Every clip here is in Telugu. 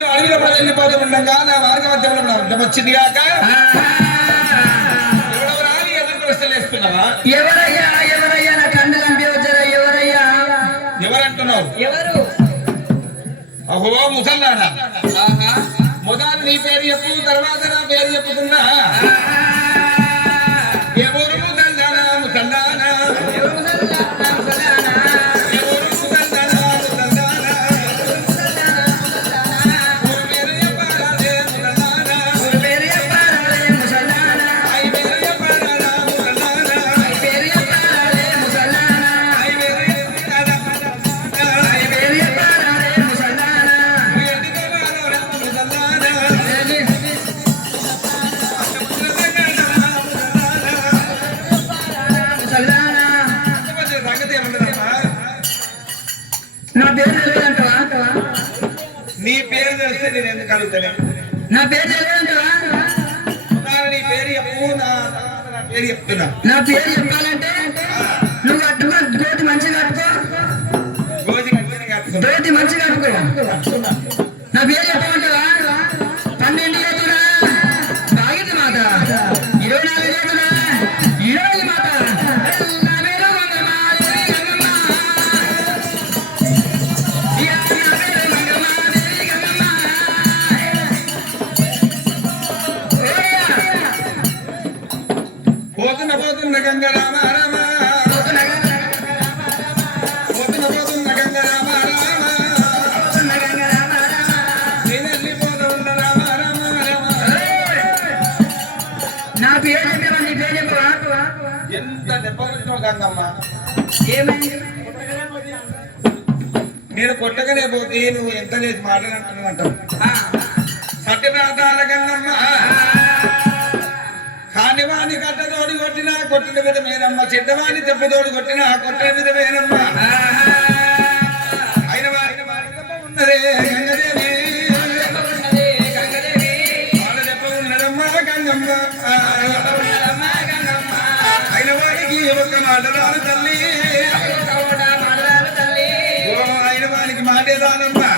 అడవిలో వెళ్ళిపోతూ ఉండగా నా మార్గ మధ్యంలో అర్థం వచ్చింది కాక ఎవరెవరాని ఎదురు ప్రశ్నలేస్తున్నావా? ఎవరయ్యా ఎవరయ్యా నా కన్ను కంపి వచ్చారా? ఎవరయ్యా ఎవరంటున్నావు? ఎవరు? అహో ముసల్లానా. మొదలు నీ పేరు చెప్పు, తర్వాత నా పేరు చెప్పుతున్నా. ఎవరు ముసల్లానా? ముసల్లానా నా పేరు తెలియదంటవా? నీ పేరు తెలిస్తే నేను ఎందుకు అడుగుతానే? నా పేరు తెలియదంటవా? నీ పేరు చెప్పు, నా పేరు చెప్తున్నా. నా పేరు చెప్పాలంటే నువ్వు కట్టుకో, గోతి మంచిగా కట్టుకో, గోతి మంచిగా కట్టుకో. నా పేరు చెప్పమంటావా? 12 చేతులా బాగిటి మాట, 24 చేతులా 20 మాట. పోతున్న గంగ రామ రామ, పోతున్న గంగ రామ రామ, పోతున్న రామ రామ రామ. నా పేరు చెప్పేవా? నీ పేరు చెప్పవా? ఎంత దెబ్బకొట్టినావు గంగమ్మ. ఏమైంది? నేను కొట్టగానే పోతే నువ్వు ఎంత లేదు మాట్లాడుతున్నావు అంటావు. సత్యప్రాతాల గంగమ్మ కానివాణి కట్టతోడి కొట్టినా కొట్టిన విధమేనమ్మ, చెడ్డవాణి దెబ్బతోడి కొట్టినా కొట్టిన విధమేనమ్మ. అయిన వారిని ఉన్నదే గంగదేవి, వాళ్ళ దెబ్బ ఉన్నదమ్మా గంగమ్మ. అయిన వారికి ఒక్క మాటరాలు తల్లి, అయిన వారికి మాటే రానమ్మా.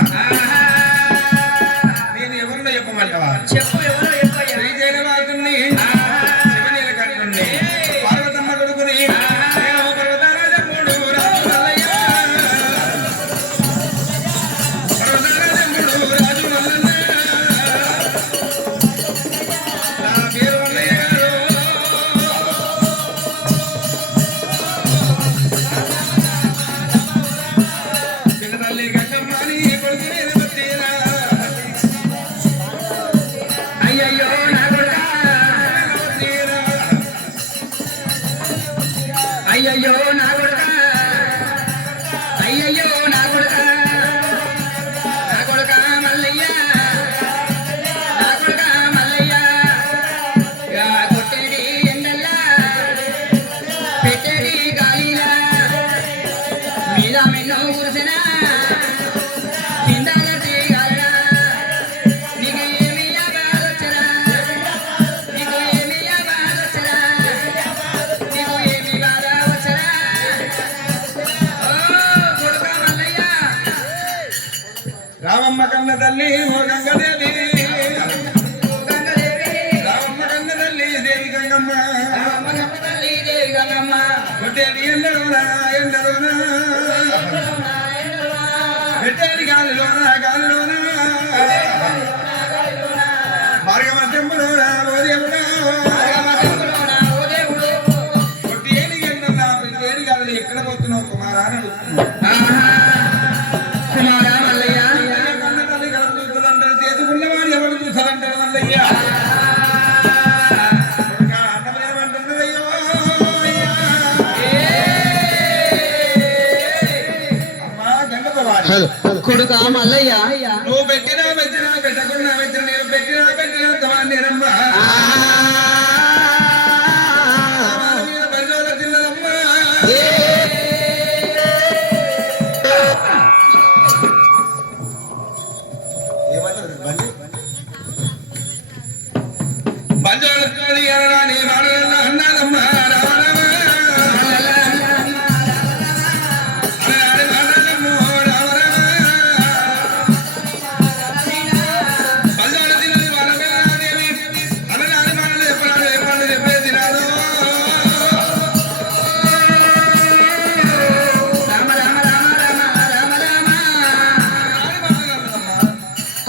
నేను ఎవరినో చెప్పమంటావా? చెప్పు. ఎవరో చెప్పయ్యా. శ్రీజైనవాసుని పార్వతమ్మ కొడుకుని అయ్యయ్యో నా కొడుక, అయ్యయ్యో నా కొడుక, నా కొడుక మల్లయ్య, నా కొడుక మల్లయ్య. కొట్టేది ఎండల్లా, పెట్టేది గాలిలా, మీద మెన్నో కురిసిన కింద గాలిలా. నీకు ఏమి బాధొచ్చరా? నీకు ఏమి బాధొచ్చరా? నీకు ఏమి బాధ? రామమ్మ కన్న తల్లి ఓ గంగదేవి, రామమ్మ కన్న తల్లి దేవి గంగమ్మ. కొట్టేది ఎండలోనా ఎండలోనా, పెట్టేది గాలిలోనా గాలిలోనా, మార్గ మధ్యంలోనా ఓ దేవుడా. కొట్టేది ఎండన్నా పెట్టేది గాలి, ఎక్కడ పోతున్నావు కుమారా అని అడుగుతున్నావు. చేతుకున్నవాడు ఎవరు చూసారంటారు మల్లయ్యా. అమ్మా గంగవ్వ కొడుక మల్లయ్య, నువ్వు పెట్టినా పెట్టకున్నా నేను పెట్టినా నేనమ్మా. పరిశోధన తిన్నదమ్మా. బంజోళి ఎరరాని వాడల అన్నాదమ్మా. రామ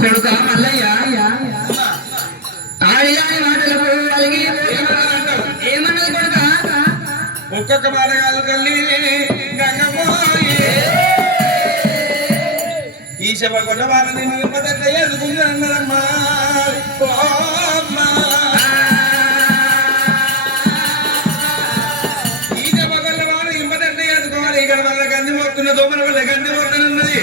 కొడుక మల్లయ్య ఆడి ఆడి మాటలకు అలిగి ఏమన్నారంటావు? ఏమన్నది కొడుక ఒక్కొక్క మాట కాదు తల్లి గంగపోయి ఈ శవ కొన్న వాళ్ళని నింపదట్ల ఎదుగుతున్నారమ్మా ఈ శవ కొన్న వాళ్ళు ఇంపదట్ల ఎదుకోవాలి ఇక్కడ వల్ల గంది పోతున్న దోమల వల్ల గంది పోతున్నది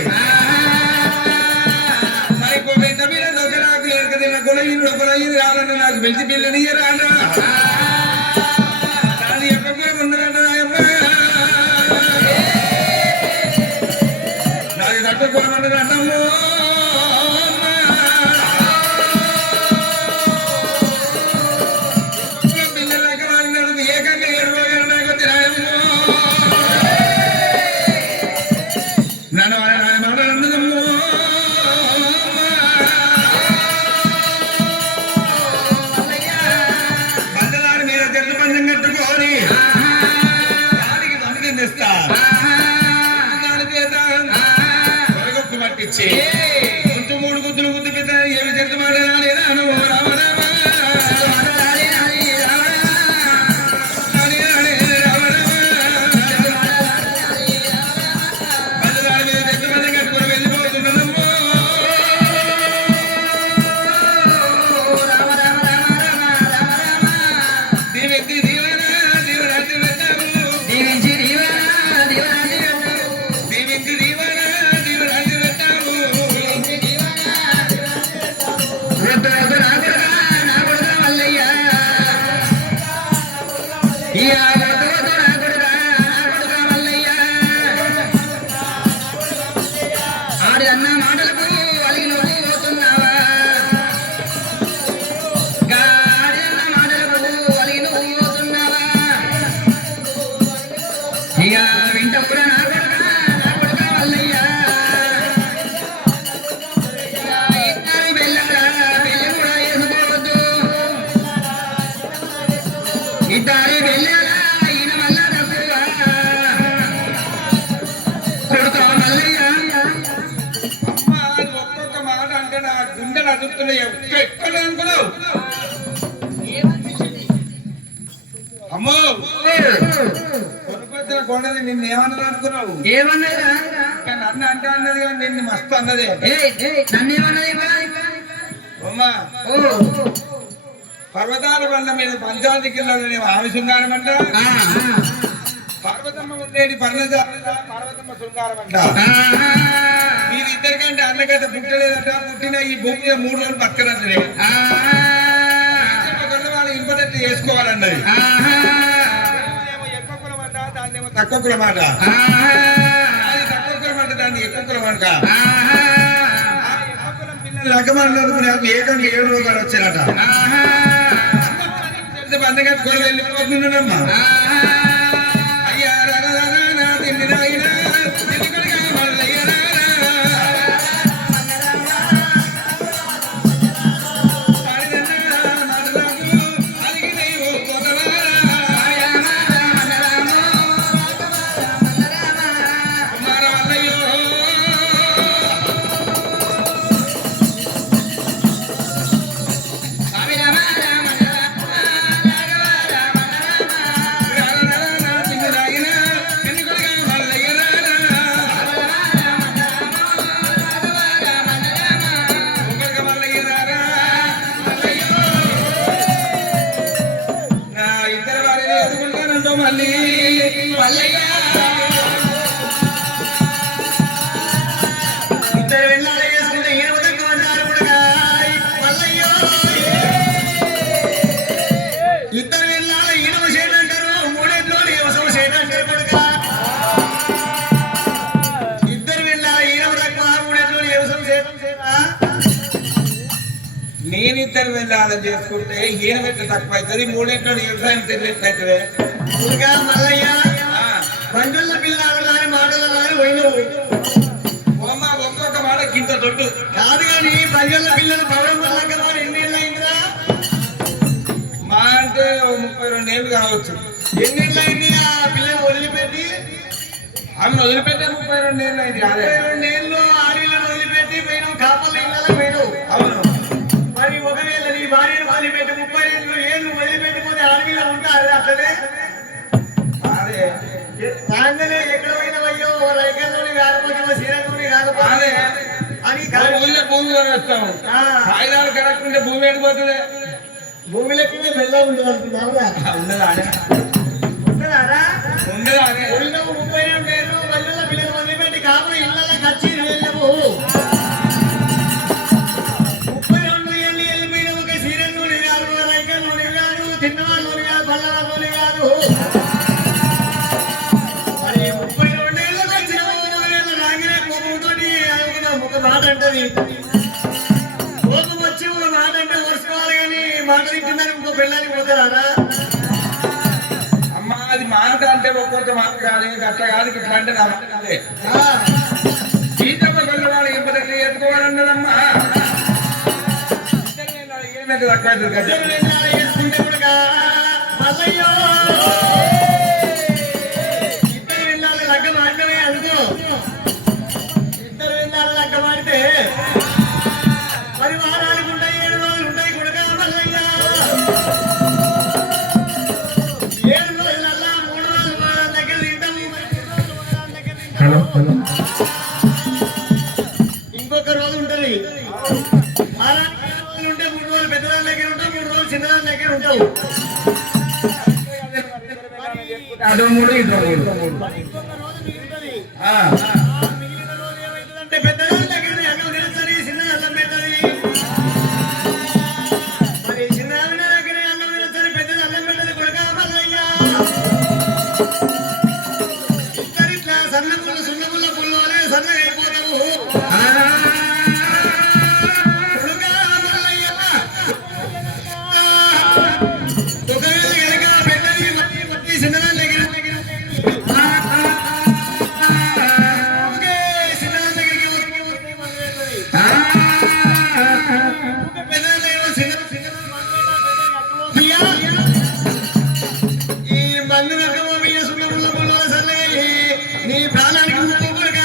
మరి వెంట మీద దొంగ నాకు ఎరకదిన కొలయిని రావాలని నాకు వెళ్తి పిల్లని రాడా అది ఎక్కడ ఉన్నదంట నాది కట్టుకోమన్నది అన్నము పిల్లలకి వాళ్ళకి ఏకంగా ఏడుకోగలరు నాకు తిరాయము నన్ను అన్నదమ్ము బండదారి మీద తెల్ల పందం కట్టుకొని దానికి దమ్ముకింది ఇస్తా పట్టించి కొంచెం 3 గుద్దులు గుద్దు పెద్ద ఏమి చెట్టు మాట్లాడాలి ఆడి అన్న మాటలకు అలిగి నువ్వు పోతున్నావా ఆడి అన్న మాటలకు అలిగి నువ్వు పోతున్నావా ఇక వింటప్పుడు నా కొడుక మల్లయ్య ఇద్దరు వెళ్ళరా పెళ్ళి కూడా వేసుకోవద్దు ఇద్దరు వెళ్ళారా ఈయన మళ్ళా తక్కువ కొడుక మల్లయ్య ఒక్కొక్క మాట అంటే నా గుండెలు అదుపుతున్నాయి ఎక్కడ అనుకున్నావు అమ్మో కొనుకొచ్చిన కొండది నిన్ను ఏమన్నది అనుకున్నావు ఏమన్నదా నన్ను అంటే అన్నది కానీ నిన్ను మస్తు అన్నది నన్నేమన్నది అమ్మా పర్వతాల బండ మీద పంచాయతీ కిల్లని ఆమె శృంగారం అంట పర్వతమ్మ ఉండేది పర్వతమ్మ శృంగారం అంట మీరిద్దరికంటే అన్నకైతే పుట్టలేదంట పుట్టిన ఈ భూమి 3 రోజులు బతకనట్లే వాళ్ళు ఇంపదట్టు చేసుకోవాలన్నది ఎక్కువ కులం అంట దాన్నేమో తక్కువ కులం మాట అది తక్కువ కులం అంట దాన్ని ఎక్కువ కులం అంట ఎక్కువ కులం పిల్లలు లగ్గమన్నది నాకు ఏకంగా 7 రోజులు వచ్చారట బందగా కూడా వెళ్ళిపోతున్నానమ్మా అయ్యా రానా తిండి రాయినా మళ్ళీ మల్లయ్య ఇద్దరు వెళ్ళాలి చేసుకుంటే ఇద్దరు వెళ్ళాలి ఈనవ చేయడం అంటారు 3 ఏళ్ళు వ్యవసాయం చేయడం అంటారు కొడుక ఇద్దరు వెళ్ళాలి ఈనవ తక్కువ 3 ఏళ్ళు వ్యవసాయం చేయడం చేయరా నేనిద్దరు వెళ్ళాలని చేసుకుంటే ఈయన పెట్ట తక్కువ అవుతుంది 3 ఏళ్ళు వ్యవసాయం తెలియట్లయితే ఇంకా మల్లయ్య బండుల పిల్లలు రాని మాటలు రాని పోయినవు ఒక్కొక్క మాట గింత దొడ్డు కాదు కానీ బండుల పిల్లలు భవనం వల్ల ఎన్ని ఏళ్ళు అయిందిరా మా అంటే 32 ఏళ్ళు కావచ్చు ఎన్ని ఏళ్ళు అయింది ఆ పిల్లలు వదిలిపెట్టి ఆమె వదిలిపెట్టే 32 ఏళ్ళు అయింది 32 ఏళ్ళు ఆడపిల్లను వదిలిపెట్టి పోయినావు కాపల ఇళ్ళలో పోయినావు వస్తాము ఆ. కాగితాలు కరెక్ట్ ఉంటే భూమి ఏడిపోతుంది భూమి లెక్కనే మెల్ల ఉండదు అనుకున్నావురా ఉండదా ఉండదారా ఉండదా అనే ఊళ్ళో 32 ఏళ్ళు వల్ల పిల్లలు వదిలిపెట్టి కాపులు ఇళ్ళ ఖర్చు వెళ్ళవు 32 ఏళ్ళు వెళ్ళిపోయిన ఒక సీరియల్ నూనె కాదు రైకల్ నూనె కాదు తిన్నవాళ్ళ నూనె కాదు పల్లవాళ్ళ నూనె కాదు మరి 32 ఏళ్ళకి వచ్చిన 3 ఏళ్ళు రాగానే కోపంతో ఒక మాట అంటది కోపం వచ్చి ఒక మాట అంటే వరుసుకోవాలి కానీ మాట తింటుందని ఇంకో పిల్లలకి పోతారా అమ్మ అది మాట అంటే ఒక్కొక్క మాట కాదు అట్లా కాదు ఇట్లా అంటే నా మాట కాదే సీతమ్మ గొల్లవాడు ఎంపదకి ఎత్తుకోవాలన్నదమ్మా ఏమైతే తక్కువ చేసుకుంటే కూడా మల్లయ్యో ఇద్దరు వెళ్ళాలి లగ్గ మాటమే అనుకో ఇద్దరు వెళ్ళాలి లగ్గ మాడితే మరి వారానికి ఉంటాయి 7 రోజులు ఉంటాయి కొడుక మల్లయ్య 7 రోజులల్లా 3 రోజులు వారాల దగ్గర తింటాము ఇంకొక రోజు ఉంటుంది వారానికి 7 రోజులు ఉంటే 3 రోజులు పెద్దదాని దగ్గర ఉంటావు 3 రోజులు చిన్నదాని దగ్గర ఉంటావు అదో మూడు ఇదో మూడు ఇంకొక రోజు మిగులుతుంది ఆ. మిగిలిన రోజు ఏమవుతుందంటే పెద్దదాని దగ్గర అన్నం తినచ్చని చిన్న అన్నం పెట్టది మరి చిన్న ఆవిడ దగ్గర అన్నం తినచ్చని పెద్దది అన్నం పెట్టది కొడుక మల్లయ్య ఇట్లా సన్నపుల్ల సున్నపుల్ల పుల్లోనే సన్నగా అయిపోతావు కొడుక మల్లయ్య ఒకవేళ కనుక పెద్దది మట్టి చిన్నదాని దగ్గర ఓకే చిన్నదాని దగ్గరికి వస్తే మల్లయ్య ఈ మందు వెక్కమయ్య సున్నముల పుల్ల సన్నయ్య నీ ప్రాణానికి ముప్పు కొడుక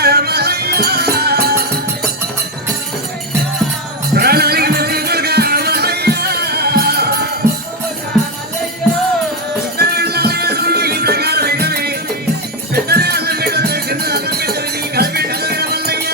ప్రాణానికి ముప్పు కొడుక ఈ ప్రకారం అయితే పెద్దనే అన్నం పెట్టదు చిన్న అన్నం పెట్టదు నీ కలిపెట్టదు మల్లయ్య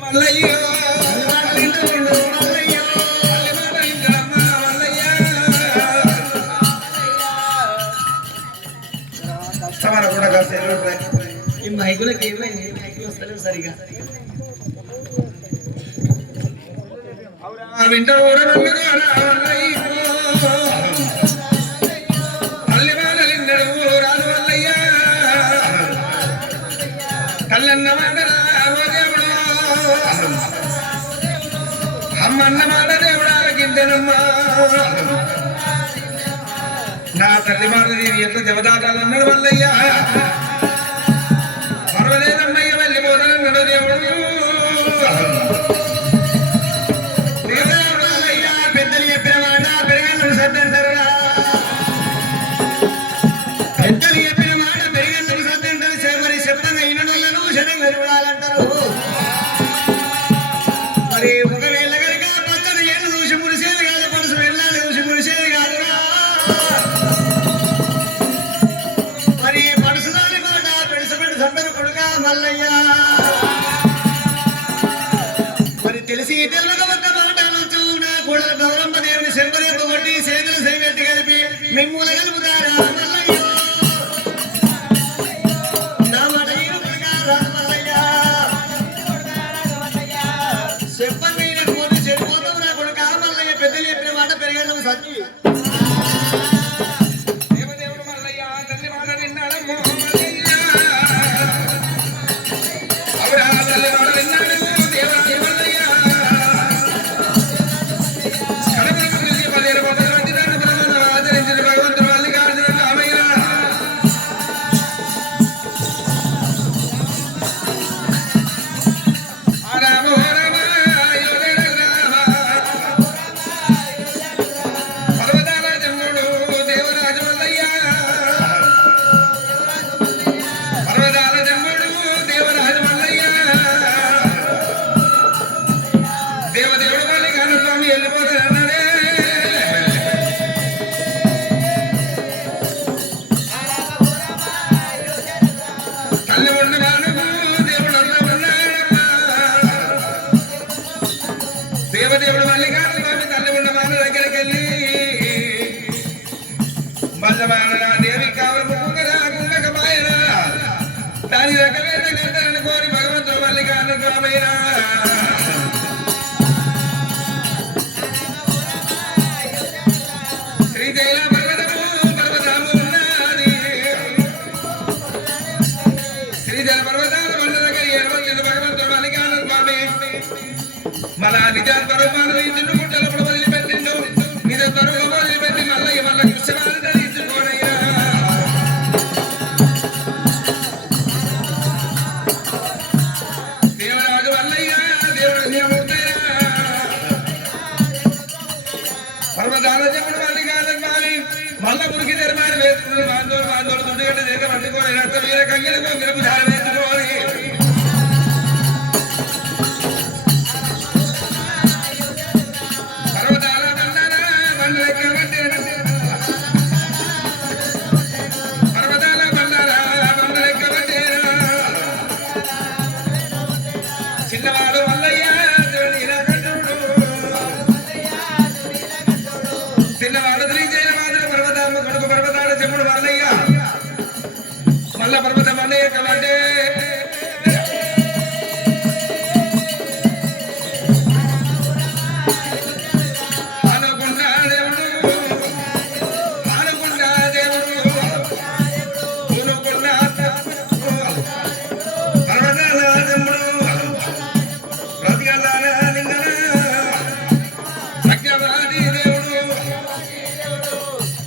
మల్లయ్యో కూడా కాసేపు ఈ మైకులకి ఏమైంది మైకులు వస్తలేవు సరిగా వింట రాజు వల్లయ్యా కళ్ళన్న మాట దేవుడు అమ్మన్న మాట దేవుడా గిందెనమ్మా నా తల్లి మాట దీని ఎట్లా దేవదాటాలన్నాడు వల్లయ్యా పర్వాలేదమ్మయ్య వెళ్ళిపోతానన్నాడు దేవుడు పెద్దలు చెప్పిన మాట పెరగన్నం సద్దంటారా పెద్దలు చెప్పిన మాట పెరగన్నం సద్దంటారు మరి చెప్పంగా ఇనడులను శనంగా చూడాలంటారు మరి ఒకవేళ కనుక పచ్చని ఏళ్ళు చూసి మురిసేది కాదు పడుసు వెళ్ళాలి చూసి మురిసేది కాదురా మరి పడుసుదాని మాట పెడుసు సంబరు కొడుక మల్లయ్య మరి తెలిసి తెలుగు ఒక్క మాట అనొచ్చు నా కూడా గౌరమ్మ దేవుని శంబరేపు కొట్టి సేతులు సేగట్టి కలిపి మిమ్ముల కలుపుతారా మల్లయ్య నా మాట ఈయన కొడుక రాజు మల్లయ్య చెప్పమైన పోతే చెడిపోతావు నా కొడుక మల్లయ్య పెద్దలు చెప్పిన మాట పెరగడం సత్తి దేవదేవుడు మల్లయ్య తల్లి మాట విన్నాడమ్మో మల్లయ్య అవురా తల్లి మాట విన్నాడు దేవదేవుడు మల్లయ్య కడపల ముందు 17 పదల మంది దాన్ని బ్రహ్మను ఆచరించిన భగవంతుడు మల్లికార్జున రామయ్య రామ రామ యోగ రామ వెళ్ళిపోతానన్నదే తల్లి ఉన్న వాళ్ళకు దేవుడు అంతా ఉన్నాడమ్మా దేవదేవుడు మల్లికార్జున స్వామి తల్లి ఉన్న వాళ్ళ దగ్గరికి వెళ్ళి మల్లవాడరా దేవి కావలరా గుండకమాయరా దాని రకమైన గంటలను కోరి భగవంతుడు మల్లికార్జున స్వామిరా శ్రీశైల పర్వతము పర్వతము ఉన్నది శ్రీశైల పర్వతాల బండ దగ్గర ఏర్పడిన భగవంతుడు మల్లికార్జున స్వామి మన నిజాల స్వరూపాన్ని ఇచ్చిండు గుట్టలప్పుడు వదిలిపెట్టిండు నిజ స్వరూపం వదిలిపెట్టి మల్లయ్య మల్ల కృష్ణాన్ని ధరించుకోనయ్యా దేవరాజు మల్లయ్య దేవుడు నియముడయ్యా పర్వతాల చెప్పుడు మల్లికార్జున స్వామి మల్ల పురికి ధర్మాన్ని వేసుకుని మాందోళన దుడ్డుగడ్డ దగ్గర పట్టుకోని రక్త వీర కంగిలకు మిరపు ధార వేసుకోని చిన్నవాడు మల్లయ్య చిన్నవాడు శ్రీశైలవాదుడు పర్వతామ్మ కొడుకు పర్వతాల చెప్పుడు మల్లయ్య మల్ల పర్వత మల్లయ్య కలంటే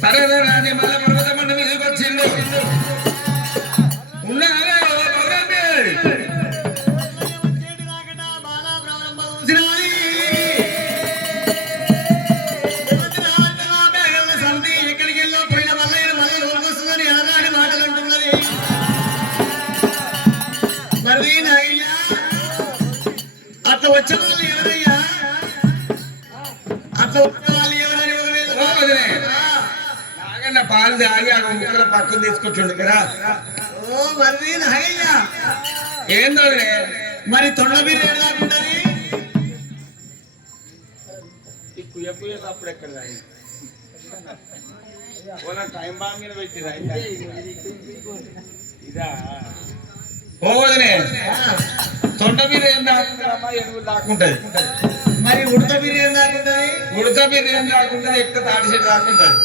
సరేరాని మల్ల పర్వత మండ మీదకి వచ్చిండు ఉన్నారే ఎక్కడికి వెళ్ళో పోయిన మల్లయ్య మళ్ళీ లోకొస్తుందని ఆనాటి మాటలు అంటున్నది మరి నాగయ్య అట్లా వచ్చిన వాళ్ళు ఎవరయ్యా అట్లా వచ్చిన వాళ్ళు ఎవరని నాగన్న పాలు తాగి ఆ ముక్కల పక్కన తీసుకొచ్చుండు కదా ఓ మరి నాగయ్య ఏందో మరి తొండ మీరు ఏడాకుంటది అప్పుడు ఎక్కడ టైం బాగా పెట్టిరా ఇదా పోవదనే తొండ మీద ఏం దాకుంటారమ్మా ఎనుగులు దాకుంటది మరి ఉడత మీరు ఏం దాకుంటది ఉడత మీరు ఏం దాకుంటది ఎక్కువ తాటి చెట్టు దాకుంటది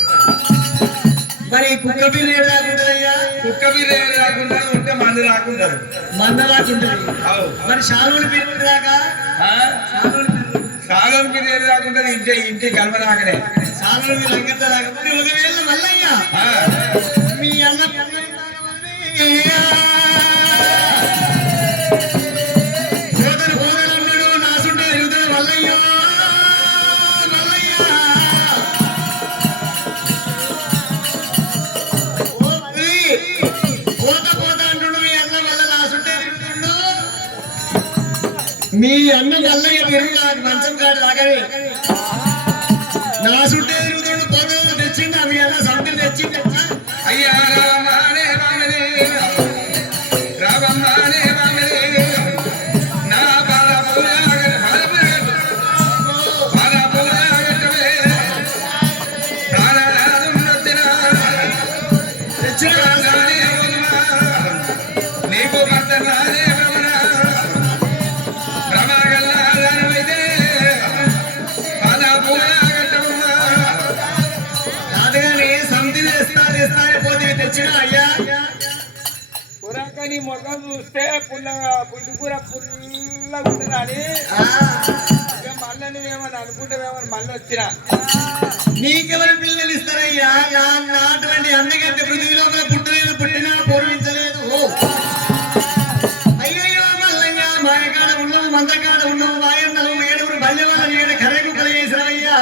మరి కుక్క బిర్రు ఏడు రాకుంటారయ్యా కుక్క బిర్రు ఏడు రాకుంటారు ఉంటే మంది రాకుంటారు మంద రాకుంటారు మరి శాలువులు బిర్రు రాక శాలువులు బిర్రు ఏడు రాకుంటారు ఇంటి కల్మ రాకనే శాలువులు బిర్రు అంగంత రాకపోతే ఒకవేళ మల్లయ్యా మీ అన్న పోదనన్నాడు నాసుంటే ఎరుగుతాడు మల్లయ్యో మీ అన్న మల్లయ్య పెరుగు నాకు మంచం కాడు లాగని నా చుట్టే తిరుగుతుండు పోతే తెచ్చిండు అవి అన్న సౌకర్యం తెచ్చిండు అయ్యా రామనే వామనే రామనే వామనే నా బాల పూజాగట్టవే ప్రాణనాదున్నతిన తెచ్చిన నీకు భర్తనాదే నీ ముఖం చూస్తే పుల్లగా పుట్టుకూర పుల్లగా ఉంటుందని మళ్ళీ నువ్వేమని అనుకుంటావేమని మళ్ళీ వచ్చినా నీకెవరు పిల్లలు ఇస్తారయ్యా నాటువంటి అన్నగంటే పృథ్వీ లోపల పుట్టలేదు పుట్టినా పూర్వించలేదు అయ్యయ్యో మల్లయ్య మాయకాడ ఉన్నావు మందకాడ ఉన్నావు మాయన్నలు ఏడుగురు బల్యవాళ్ళ నీడ కరెకు కలిగేసినవయ్యా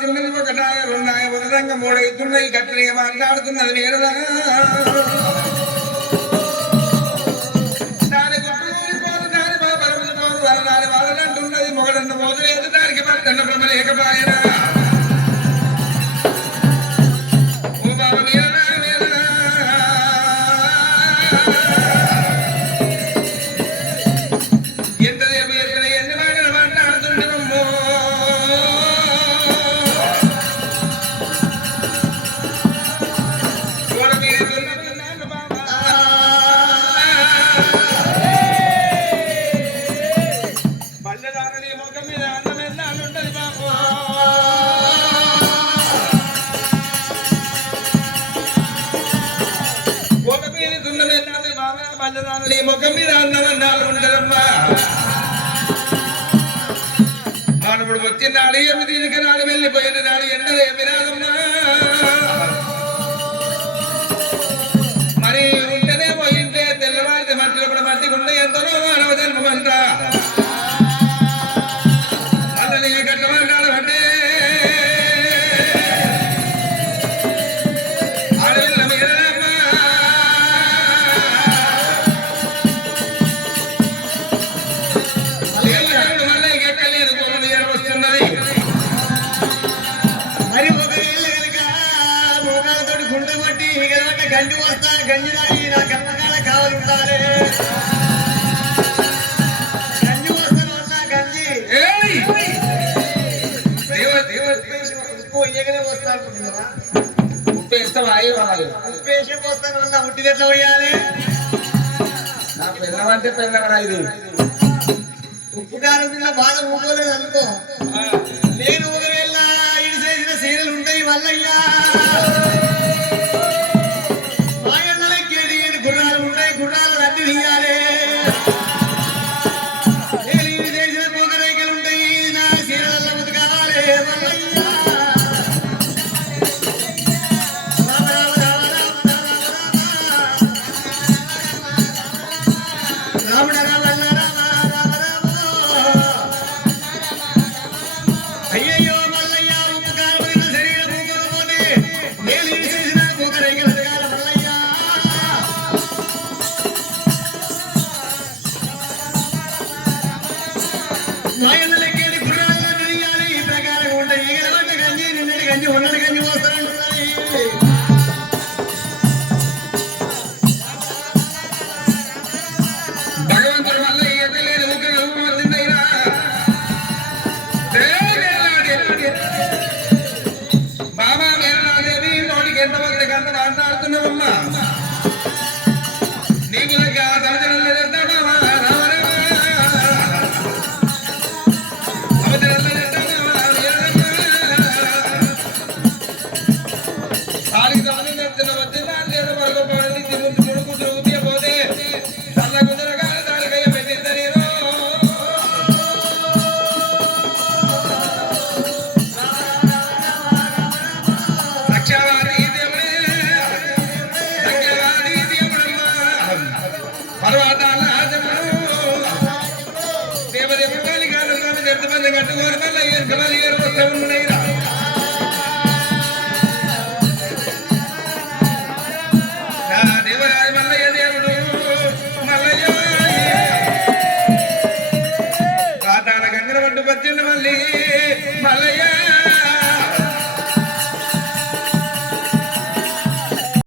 తిన్నది ఒకటాయ రెండాయ ఉదరంగా మూడైతున్నాయి గట్టిగా మాట్లాడుతున్నది నేరుగా దాని గుట్టుపోదు దాని బలపరచుకోదు వరదాని వాడనంటున్నది మొగడన్న మోదలేదు దానికి భర్తన్న బ్రహ్మ లేకపోయినా ఓ బాబు నేరనా నేరనా ఎంతసేపు ఎక్కడ ఎన్ని మాటలు మాట్లాడుతుండేమో గోడ మీద దున్నతున్నాను బాబా పల్లెదారుని ముఖం మీద అందమెందాలు ఉంటది బాబు గోడ మీద దున్నమెందాలు బాబా పల్లెదారుని ముఖం మీద అందమెందాలు ఉంటదమ్మా మానవుడు వచ్చినాడు ఏమి దీనికి నాడు వెళ్ళిపోయిన నాడు ఎండలు ఏమి రాదమ్మా మరి ఉంటేనే పోయింటే తెల్లవారితే మట్టిలో కూడా మట్టి ఉంటే ఎంతనో మానవ జన్మంట అతని కట్టమంటాడు అంటే అడవిలో మీరమ్మా మళ్ళీ ఎక్కలేదు కొమ్మ వస్తున్నది మరి ఒక ఏళ్ళు కనుక మోకాలతో గుండె పట్టి కనుక గంజి వస్తా గంజి తాగి నా కర్మకాల కావాలి ఉండాలి గంజి వస్తాను వస్తా గంజి ఏయ్! దేవ దేవ ఉప్పు ఇయ్యగానే వస్తా అనుకుంటున్నావా ఉప్పు వేస్తావా వాళ్ళు ఉప్పు వేసే వస్తాను వల్ల ఉట్టిది ఎట్లా పోయాలి నా పిల్లవంటే పిల్లవరా ఇది ఉప్పు కారం తిన్న బాధ ఊపోలేదు అనుకో నేను ఒకవేళ ఇది చేసిన సీరియల్ ఉంటాయి వల్లయ్యా మా ఎండలెక్కేది గుర్రాలు ఉంటాయి గుర్రాలు అన్ని తీయాలి నేను ఇది చేసిన పోకరైకలు ఉంటాయి నా సీరియల్ బతకాలి వల్లయ్యా రామ రామ రామ రామ రామ రామ రామ రామ అయ్యయ్యో మల్లయ్య ఉప్పు కారమైన శరీరం ఊరుకోకపోతే నేను ఇది చేసిన పోకరైకలు బతకాలి మల్లయ్య మాయలకెళ్ళి గుర్రాలను తిరిగాలి ఈ ప్రకారం ఉంటాయి ఈగలవంట గంజి నిన్నటి గంజి ఉన్నటి గంజి వస్తానంటున్నాయి భగవంతుడు వల్ల ఎక్కలేని ముఖం వచ్చిందైనా బాబా వీరనాదేవి నోటికి ఎంతమంది గంట మాట్లాడుతున్నావమ్మా నీకు దగ్గర సమచరం లేదంటా బాబా సమచరం లేదంటా బాబా సారికి సమయం చెప్తున్న వచ్చిందా లేదా మరొక పని తిరుగుతూ ముడుకు తిరుగుతూ పోతే చల్ల కుదరగా దానికయ్య పెట్టింది నేను సఖ్యవాది దేవుడే సఖ్యవాది దేవుడమ్మా పర్వతాల